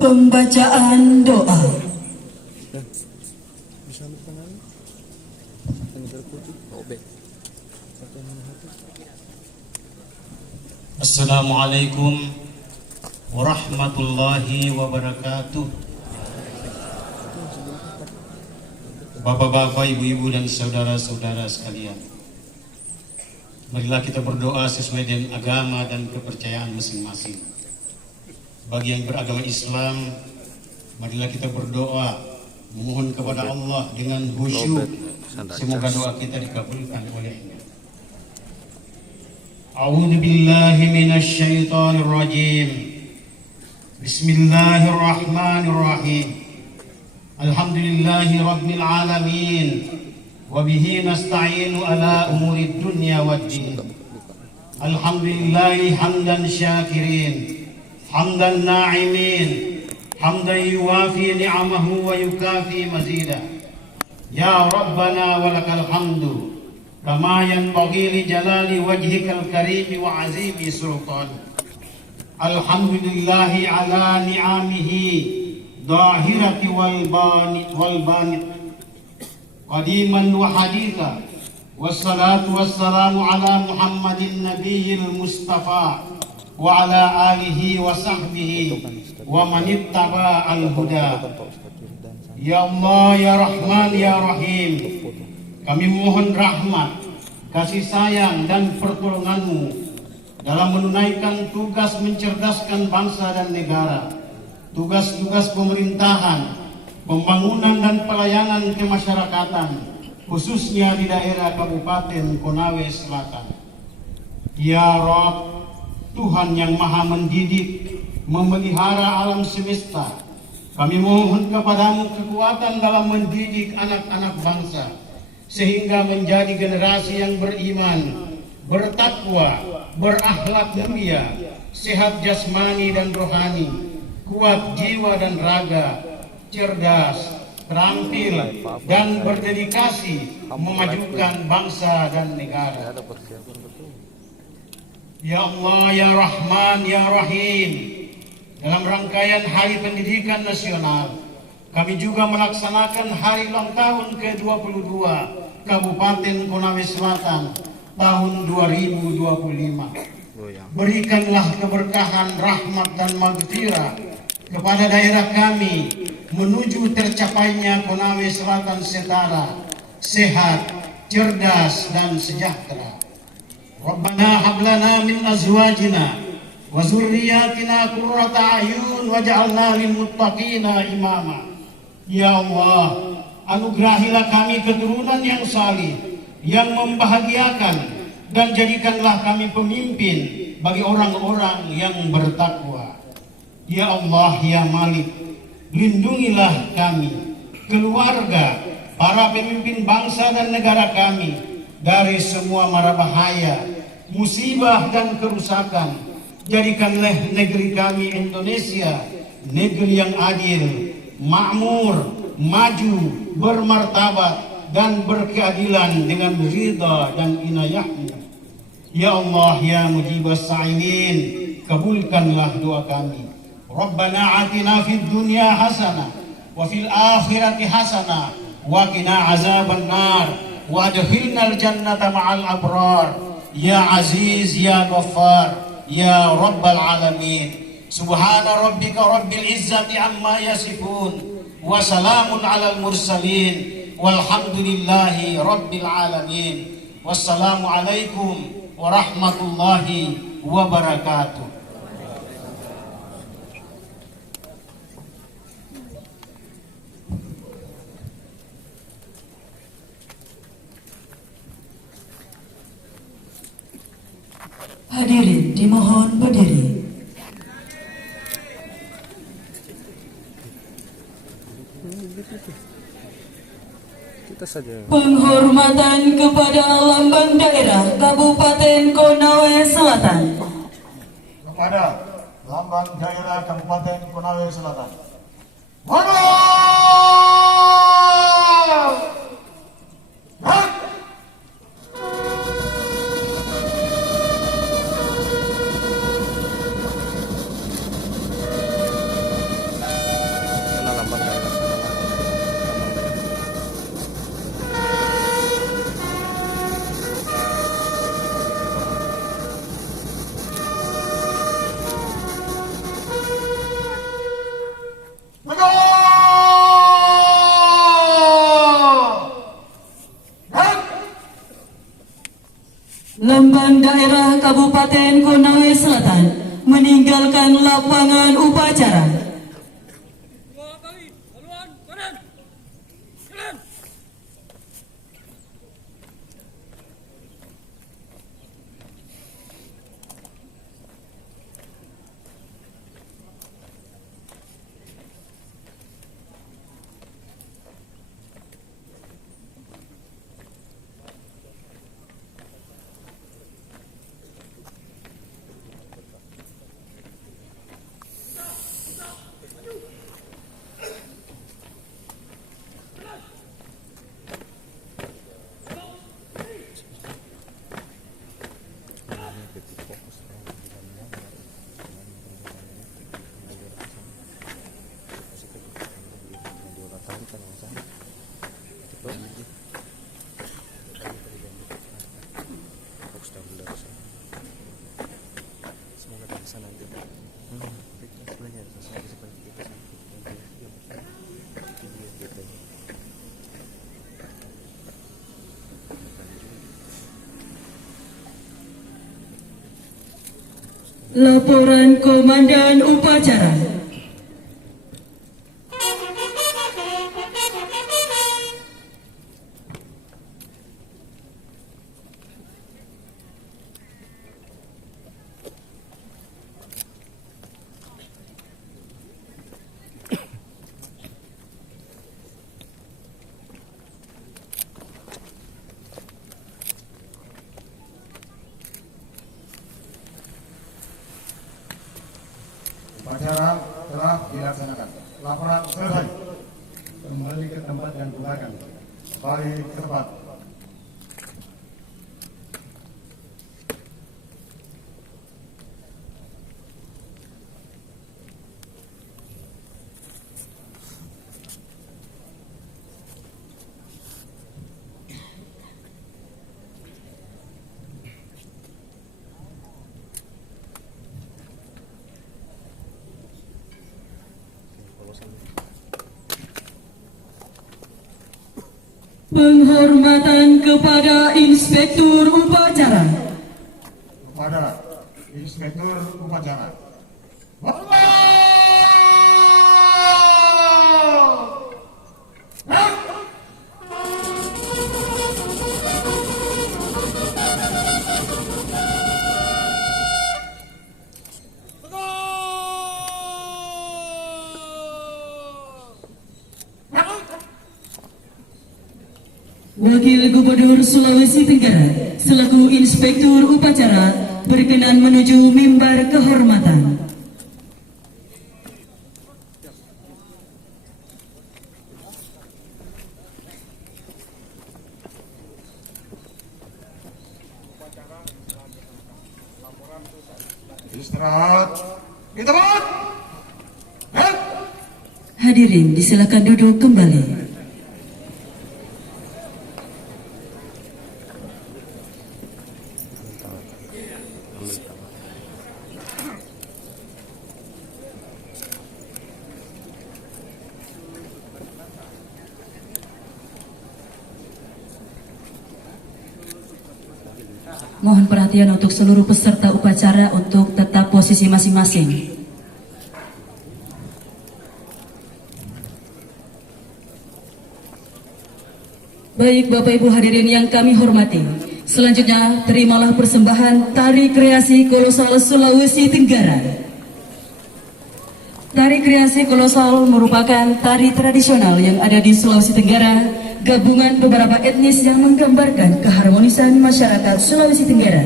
Pembacaan doa. Assalamualaikum warahmatullahi wabarakatuh. Bapak-bapak, ibu-ibu dan saudara-saudara sekalian, marilah kita berdoa sesuai dengan agama dan kepercayaan masing-masing. Bagi yang beragama Islam, marilah kita berdoa memohon kepada Allah dengan khusyuk. Semoga doa kita dikabulkan olehnya. A'udzu billahi minasy syaithanir rajim. Bismillahirrahmanirrahim. Alhamdulillahi rabbil alamin. Wa bihi nasta'inu ala umurid dunya waddin. Alhamdulillahi hamdan syakirin. Hamdan na'imin, hamdan yuwafi ni'amahu wa yukafi mazida. Ya Rabbana walakal hamdu, kama yanbaghi li jalali wajhikal karimi wa azimi sultan. Alhamdulillahi ala ni'amihi, zahirati wal banit, qadiman wa haditha. Wassalatu wassalamu ala Muhammadin nabiyil mustafa wa ala alihi wa sahbihi wa manittaba al-huda. Ya Allah, ya Rahman, ya Rahim, kami mohon rahmat, kasih sayang dan pertolonganmu dalam menunaikan tugas mencerdaskan bangsa dan negara, tugas-tugas pemerintahan, pembangunan dan pelayanan kemasyarakatan, khususnya di daerah Kabupaten Konawe Selatan. Ya Rabb, Tuhan yang maha mendidik, memelihara alam semesta, kami mohon kepadamu kekuatan dalam mendidik anak-anak bangsa, sehingga menjadi generasi yang beriman, bertakwa, berakhlak mulia, sehat jasmani dan rohani, kuat jiwa dan raga, cerdas, terampil, dan berdedikasi memajukan bangsa dan negara. Ya Allah, ya Rahman, ya Rahim, dalam rangkaian Hari Pendidikan Nasional, kami juga melaksanakan hari ulang tahun ke-22 Kabupaten Konawe Selatan tahun 2025. Berikanlah keberkahan, rahmat dan maghfirah kepada daerah kami menuju tercapainya Konawe Selatan setara, sehat, cerdas dan sejahtera. Rabbana hablana min azwajina wa zurriyatina qurrata a'yun waj'alna lil muttaqina imama. Ya Allah, anugerahilah kami keturunan yang salih, yang membahagiakan, dan jadikanlah kami pemimpin bagi orang-orang yang bertakwa. Ya Allah, ya Malik, lindungilah kami, keluarga, para pemimpin bangsa dan negara kami dari semua mara bahaya, musibah dan kerusakan. Jadikanlah negeri kami Indonesia negeri yang adil, makmur, maju, bermartabat dan berkeadilan dengan ridha dan inayah-Mu. Ya Allah ya mujibas sa'ilin, kabulkanlah doa kami. Rabbana atina fid dunya hasanah wa fil akhirati hasanah wa qina azaban nar wa adkhilnal jannata ma'al abrar. Ya Aziz ya Ghaffar ya Rabbal alamin. Subhana rabbika rabbil izzati amma yasifun wa salamun alal mursalin walhamdulillahi rabbil alamin. Wassalamu alaikum warahmatullahi wabarakatuh. Hadirin dimohon berdiri. Kita saja. Penghormatan kepada lambang daerah Kabupaten Konawe Selatan. Kepada lambang daerah Kabupaten Konawe Selatan. Kena lambang daerah sama lambang daerah. Lambang daerah Kabupaten Konawe Selatan meninggalkan lapangan upacara. Dua kali, haluan, kanan. Jalan. Semoga dari sana nanti. Sebenarnya sesuai seperti kita video kita. Laporan Komandan Upacara. Upacara telah dilaksanakan. Laporan selesai. Kembali ke tempat yang gunakan. Kembali ke tempat. Penghormatan kepada Inspektur Upacara. Kepada Inspektur Upacara. Wakil Gubernur Sulawesi Tenggara selaku Inspektur Upacara berkenan menuju mimbar kehormatan. Istirahat. Kita bangun. Hadirin disilakan duduk kembali. Mohon perhatian untuk seluruh peserta upacara untuk tetap posisi masing-masing. Baik Bapak Ibu hadirin yang kami hormati, selanjutnya terimalah persembahan Tari Kreasi Kolosal Sulawesi Tenggara. Tari Kreasi Kolosal merupakan tari tradisional yang ada di Sulawesi Tenggara, gabungan beberapa etnis yang menggambarkan keharmonisan masyarakat Sulawesi Tenggara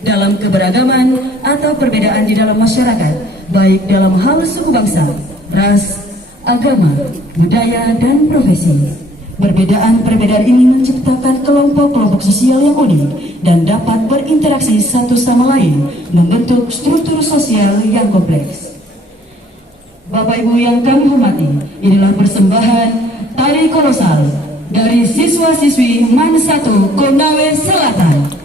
dalam keberagaman atau perbedaan di dalam masyarakat, baik dalam hal suku bangsa, ras, agama, budaya, dan profesi. Perbedaan-perbedaan ini menciptakan kelompok-kelompok sosial yang unik dan dapat berinteraksi satu sama lain, membentuk struktur sosial yang kompleks. Bapak Ibu yang kami hormati, inilah persembahan Tari Kolosal dari siswa-siswi MAN 1 Konawe Selatan.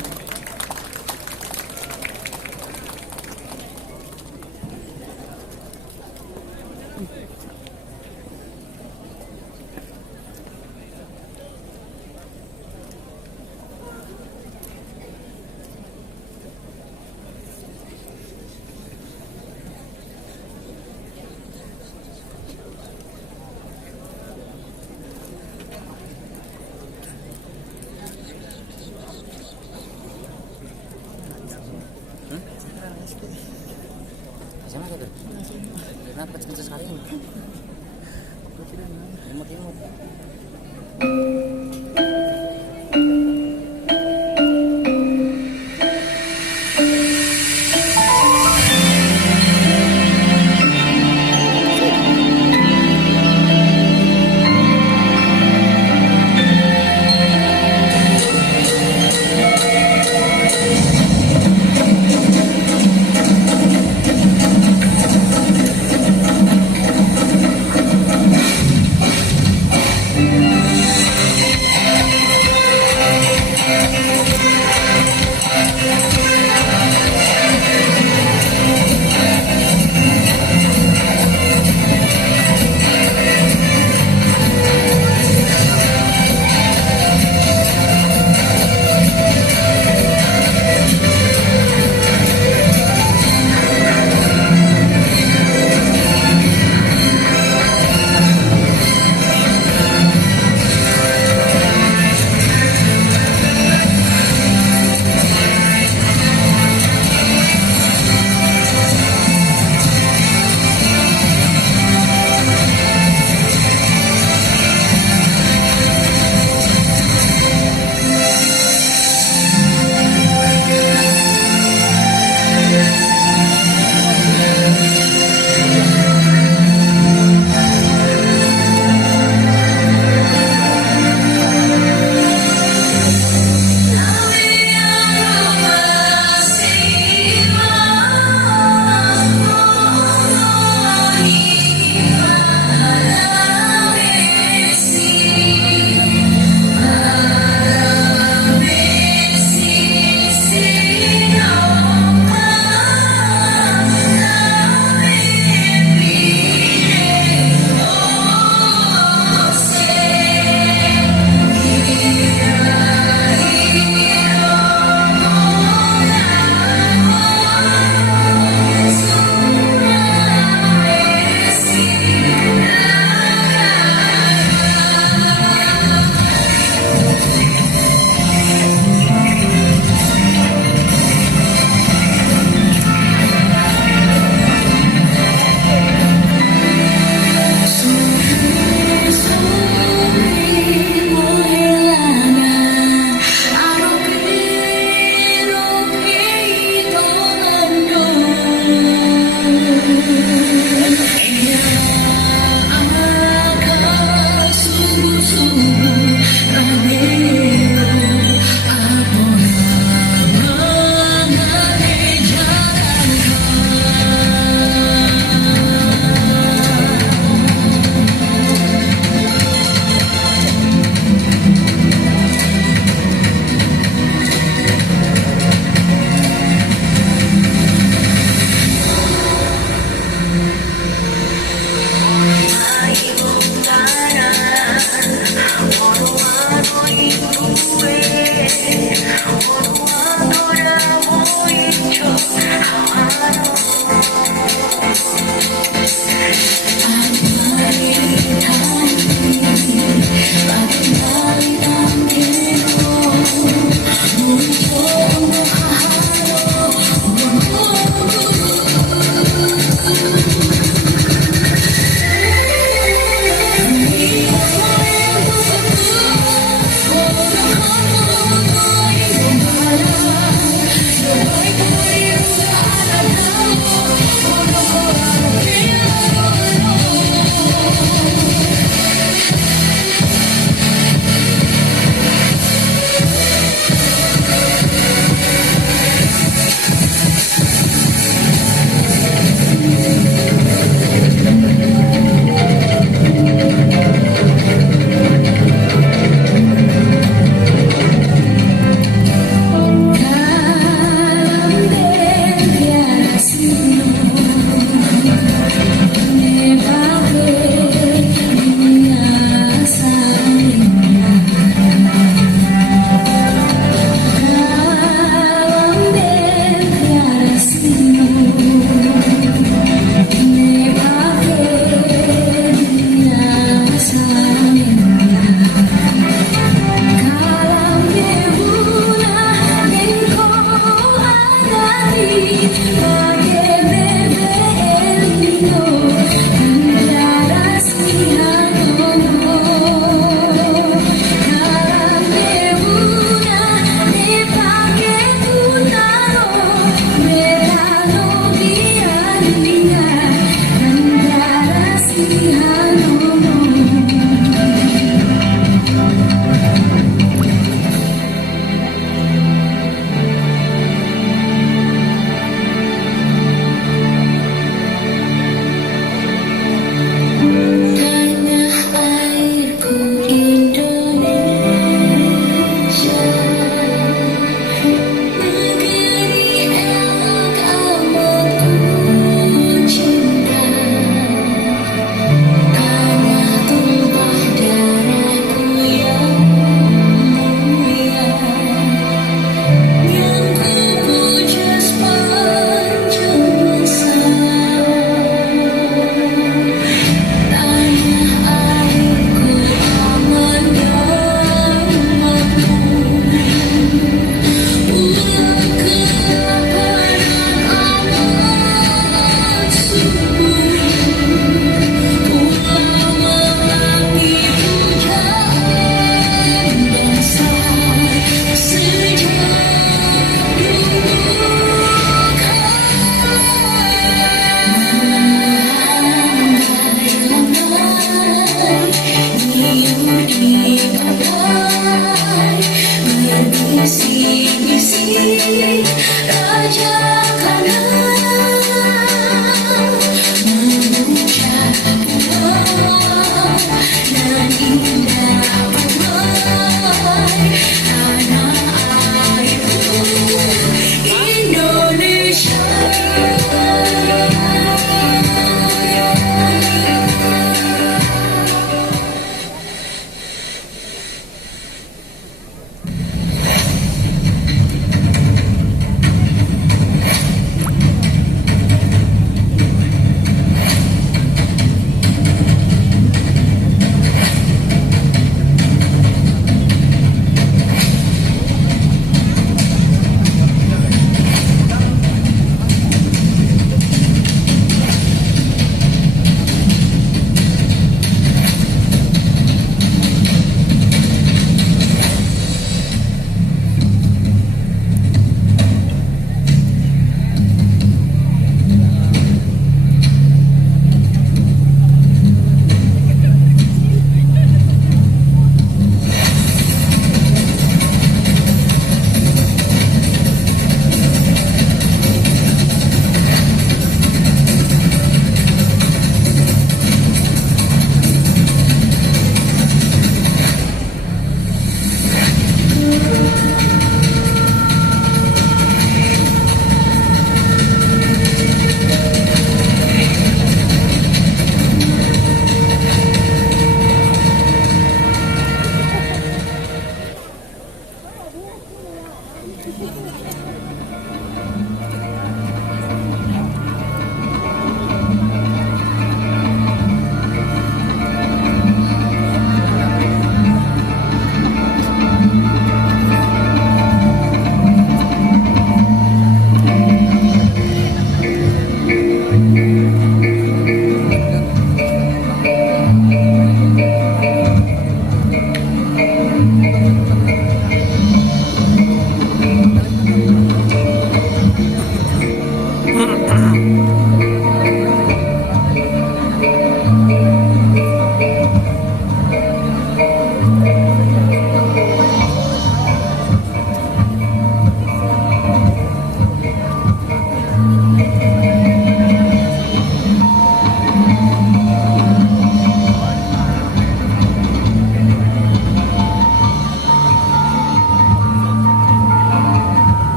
Kenapa kecil sekali? Imut-imut. Terima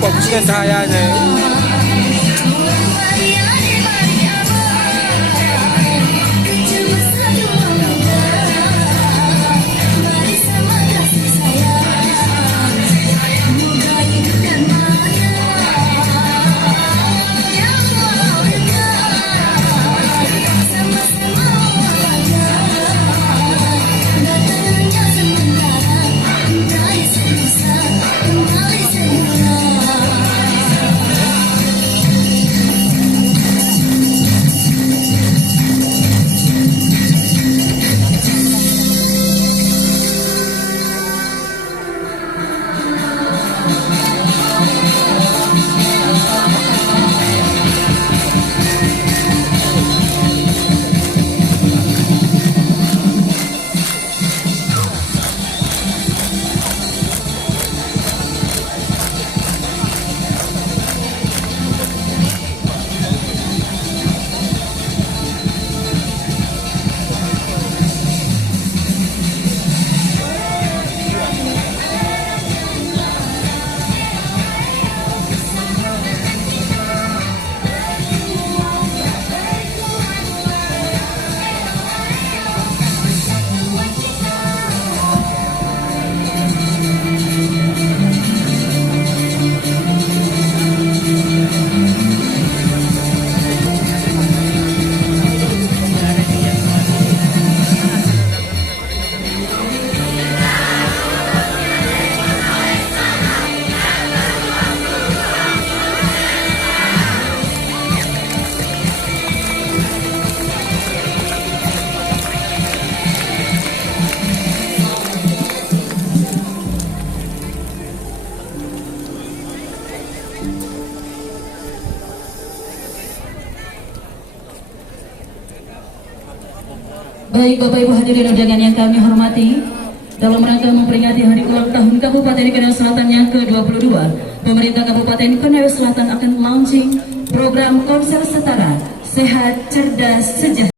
Bagusnya cahayanya. Baik Bapak Ibu hadirin undangan yang kami hormati, dalam rangka memperingati hari ulang tahun Kabupaten Konawe Selatan yang ke-22, pemerintah Kabupaten Konawe Selatan akan launching program konser setara Sehat, Cerdas, Sejahtera.